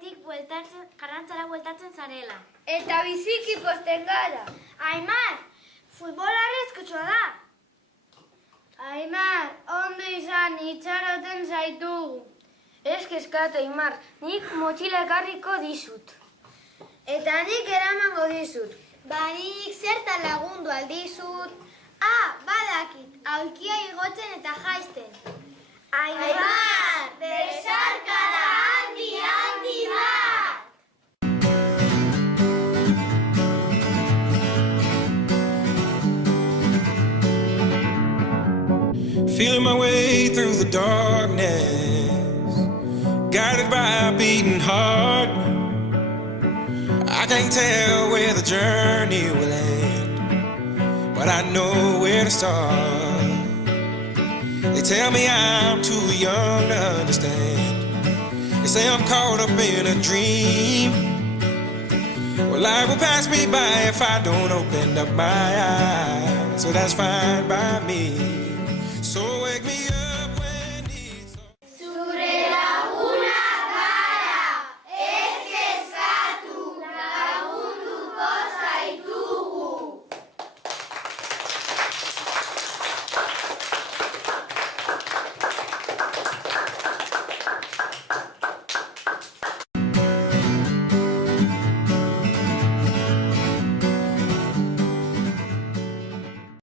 Karrantzatik karrantzara bueltatzen zarela. Eta biziki posten gara. Aimar, futbola arriskutsua da. Aimar, ondo izan itxaroten zaitugu. Ez kezkatu, Aimar, nik motxila ekarriko dizut. Eta nik eramango dizut. Nik zertan lagundu aldizut. Badakit, aulkia igotzen eta jaisten. Aimar, besarkada handi bat! Feeling my way through the darkness, guided by a beating heart. I can't tell where the journey will end, but I know where to start. They tell me I'm too young to understand. They say I'm caught up in a dream. Well, life will pass me by if I don't open up my eyes. So that's fine by me.